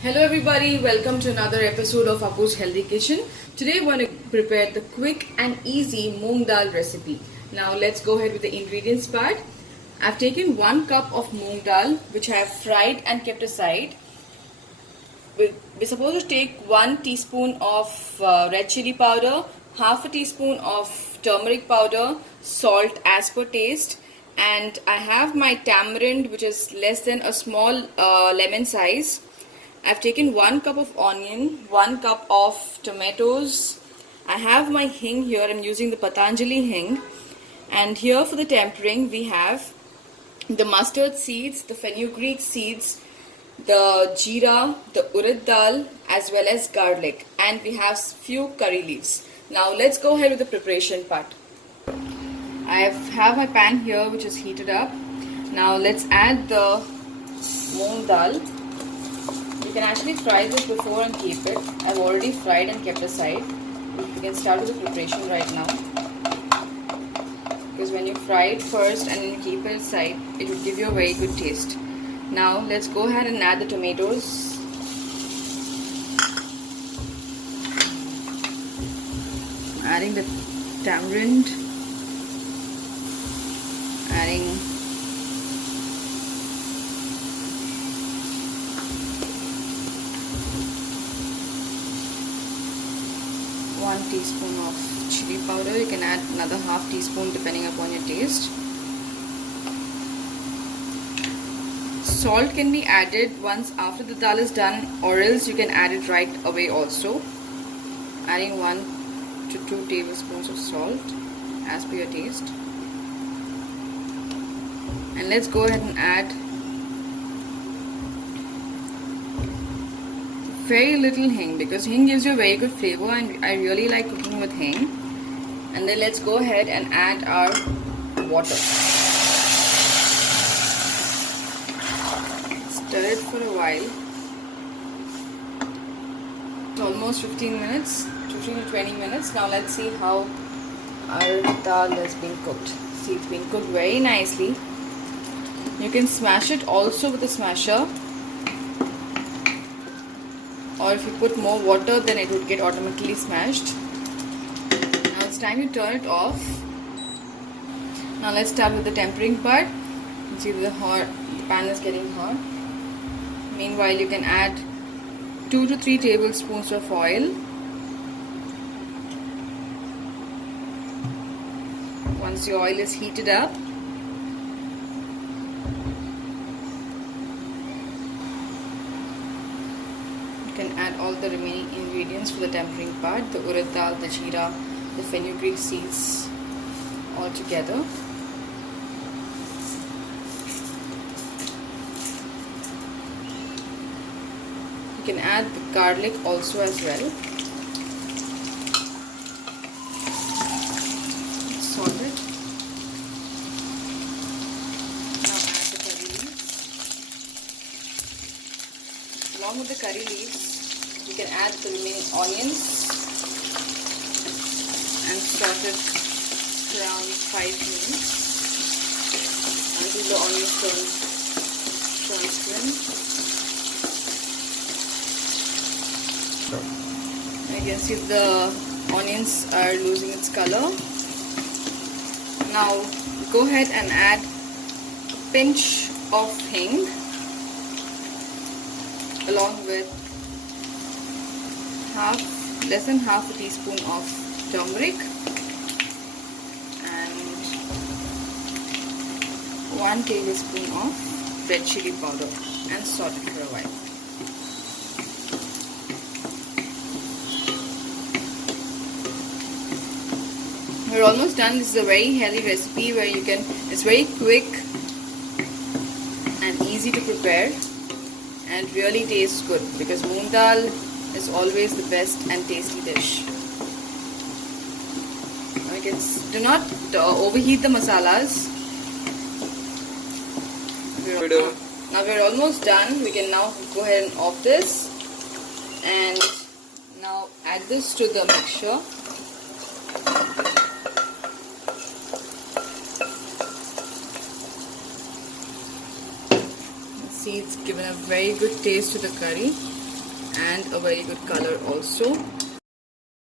Hello everybody, welcome to another episode of Appu's Healthy Kitchen. Today we're going to prepare the quick and easy Moong Dal recipe. Now let's go ahead with the ingredients part. I've taken 1 cup of Moong Dal which I have fried and kept aside. We're supposed to take 1 teaspoon of red chili powder, half a teaspoon of turmeric powder, salt as per taste, and I have my tamarind which is less than a small lemon size. I've taken 1 cup of onion, 1 cup of tomatoes. I have my hing here. I'm using the Patanjali hing. And here for the tempering we have the mustard seeds, the fenugreek seeds, the jeera, the urad dal, as well as garlic. And we have few curry leaves. Now let's go ahead with the preparation part. I have my pan here which is heated up. Now let's add the moong dal. You can actually fry this before and keep it. I've already fried and kept aside. You can start with the preparation right now. Because when you fry it first and then you keep it aside, it will give you a very good taste. Now let's go ahead and add the tomatoes. Adding the tamarind. Adding 1 teaspoon of chili powder. You can add another half teaspoon depending upon your taste. Salt can be added once after the dal is done, or else you can add it right away also. Adding 1 to 2 tablespoons of salt as per your taste. And let's go ahead and add very little hing, because hing gives you a very good flavor and I really like cooking with hing. And then let's go ahead and add our water. Stir it for a while. It's almost 15 to 20 minutes. Now let's see how our dal has been cooked. See, it's been cooked very nicely. You can smash it also with a smasher, or if you put more water then it would get automatically smashed. Now it's time you turn it off. Now let's start with the tempering part. You can see the pan is getting hot. Meanwhile you can add 2 to 3 tablespoons of oil. Once the oil is heated up, can add all the remaining ingredients for the tempering part, the urad dal, the jeera, the fenugreek seeds, all together. You can add the garlic also as well. Salt it. Now add the curry leaves. Along with the curry leaves, you can add the remaining onions and saute it for around 5 minutes until the onions turn transparent. You can see the onions are losing its color. Now go ahead and add a pinch of hing along with less than half a teaspoon of turmeric and 1 tablespoon of red chili powder, and saute it for a while. We're almost done. This is a very healthy recipe where it's very quick and easy to prepare and really tastes good, because moong dal is always the best and tasty dish. Do not overheat the masalas. Now we're almost done. We can now go ahead and off this and now add this to the mixture. See, it's given a very good taste to the curry. and a very good color also.